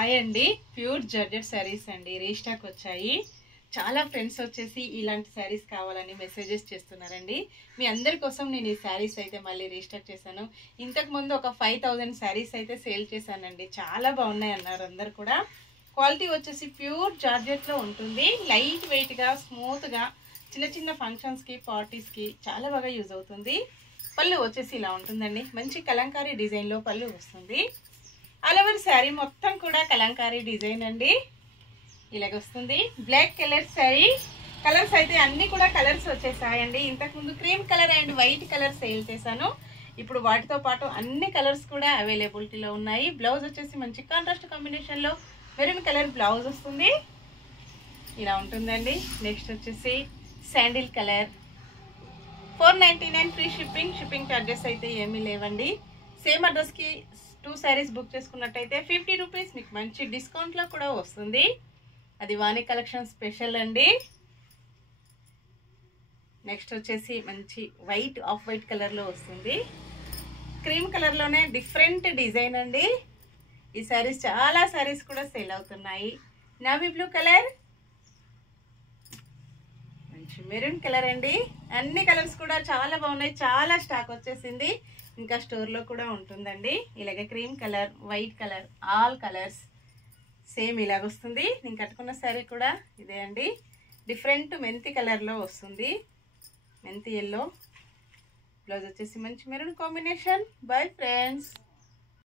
Hi అండి, pure georgette saris అండి restock వచ్చాయి. చాలా ఫ్రెండ్స్ వచ్చేసి ఇలాంటి శారీస్ కావాలని మెసేజెస్ చేస్తున్నారండి. మీ అందరి కోసం నేను ఈ శారీస్ అయితే మళ్ళీ రీస్టాక్ చేశాను. ఇంతకు ముందు ఒక 5000 శారీస్ అయితే సేల్ చేశానండి. చాలా బాగున్నాయి అన్నారు అందరు కూడా. క్వాలిటీ వచ్చేసి ప్యూర్ జార్జెట్లో ఉంటుంది. లైట్ వెయిట్గా స్మూత్గా చిన్న చిన్న ఫంక్షన్స్కి పార్టీస్కి చాలా బాగా యూజ్ అవుతుంది. పళ్ళు వచ్చేసి ఇలా ఉంటుందండి. మంచి కలంకారీ డిజైన్లో పళ్ళు వస్తుంది. ఆల్ ఓవర్ శారీ మొత్తం కూడా కలంకారీ డిజైన్ అండి. ఇలాగ వస్తుంది. Black colour sari. కలర్స్ అయితే అన్ని కూడా కలర్స్ వచ్చేసాయండి. ఇంతకుముందు cream colour and white colour sale చేశాను. ఇప్పుడు వాటితో పాటు అన్ని కలర్స్ కూడా అవైలబిలిటీలో ఉన్నాయి. బ్లౌజ్ వచ్చేసి మంచి కాంట్రాస్ట్ కాంబినేషన్లో మెరూన్ కలర్ బ్లౌజ్ వస్తుంది. ఇలా ఉంటుందండి. నెక్స్ట్ వచ్చేసి sandal colour. 499 free shipping. Shipping charges అయితే ఏమీ లేవండి. సేమ్ అడ్రస్కి 2 శారీస్ బుక్ చేసుకున్నట్టయితే 50 రూపీస్ మీకు మంచి డిస్కౌంట్లో కూడా వస్తుంది. అది వాణి కలెక్షన్ స్పెషల్ అండి. నెక్స్ట్ వచ్చేసి మంచి వైట్ ఆఫ్ వైట్ కలర్లో వస్తుంది. క్రీమ్ కలర్లోనే డిఫరెంట్ డిజైన్ అండి. ఈ శారీస్ చాలా శారీస్ కూడా సేల్ అవుతున్నాయి. నావీ బ్లూ కలర్, మంచి మెరూన్ కలర్ అండి. అన్ని కలర్స్ కూడా చాలా బాగున్నాయి. చాలా స్టాక్ వచ్చేసింది. ఇంకా స్టోర్లో కూడా ఉంటుందండి. ఇలాగ cream colour, white colour, all colours same ఇలాగ వస్తుంది. నేను కట్టుకున్న శారీ కూడా ఇదే అండి. డిఫరెంట్ మెంతి కలర్లో వస్తుంది. మెంతి ఎల్లో. బ్లౌజ్ వచ్చేసి మంచి మెరూన్ కాంబినేషన్. Bye friends.